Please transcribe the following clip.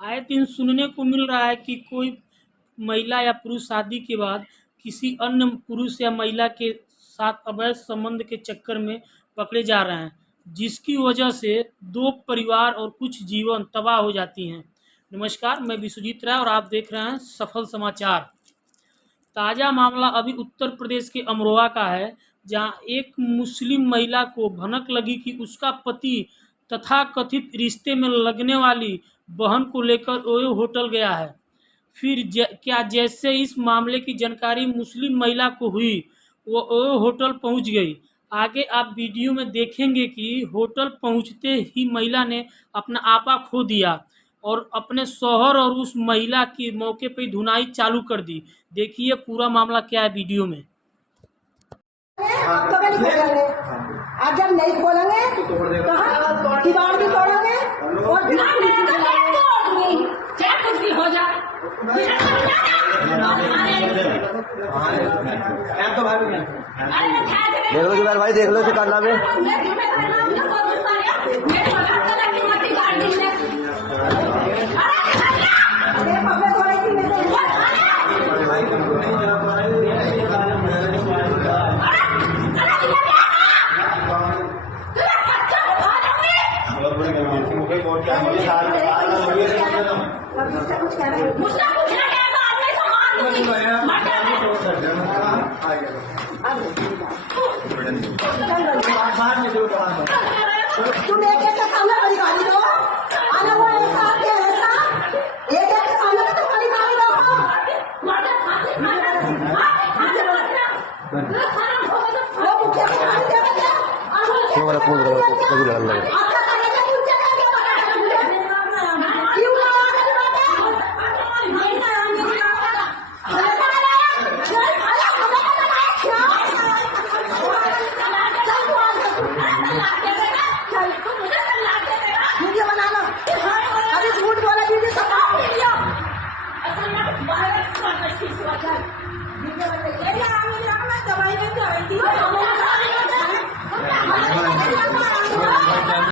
आए दिन सुनने को मिल रहा है कि कोई महिला या पुरुष शादी के बाद किसी अन्य पुरुष या महिला के साथ अवैध संबंध के चक्कर में पकड़े जा रहे हैं, जिसकी वजह से दो परिवार और कुछ जीवन तबाह हो जाती हैं। नमस्कार, मैं विश्वजीत राय और आप देख रहे हैं सफल समाचार। ताज़ा मामला अभी उत्तर प्रदेश के अमरोहा का है, जहां एक मुस्लिम महिला को भनक लगी कि उसका पति तथाकथित रिश्ते में लगने वाली बहन को लेकर ओयो होटल गया है। फिर क्या जैसे इस मामले की जानकारी मुस्लिम महिला को हुई, वो ओयो होटल पहुंच गई। आगे आप वीडियो में देखेंगे कि होटल पहुंचते ही महिला ने अपना आपा खो दिया और अपने शौहर और उस महिला की मौके पर धुनाई चालू कर दी। देखिए पूरा मामला क्या है वीडियो में। आप कभी नहीं खोलेंगे। आज जब नहीं खोलेंगे कहाँ दीवार भी तोड़ोगे और कुछ भी हो जाए। देख लो जुबैर भाई, देख लो इसे करना में। तुम एक के सामने बड़ी गाड़ी दो, आने वो ऐसा के ऐसा एक के सामने तो बड़ी गाड़ी दो। वो मुख्य गाड़ी दे क्या? क्यों वाला कूद रहा है, कभी लड़ने लगे।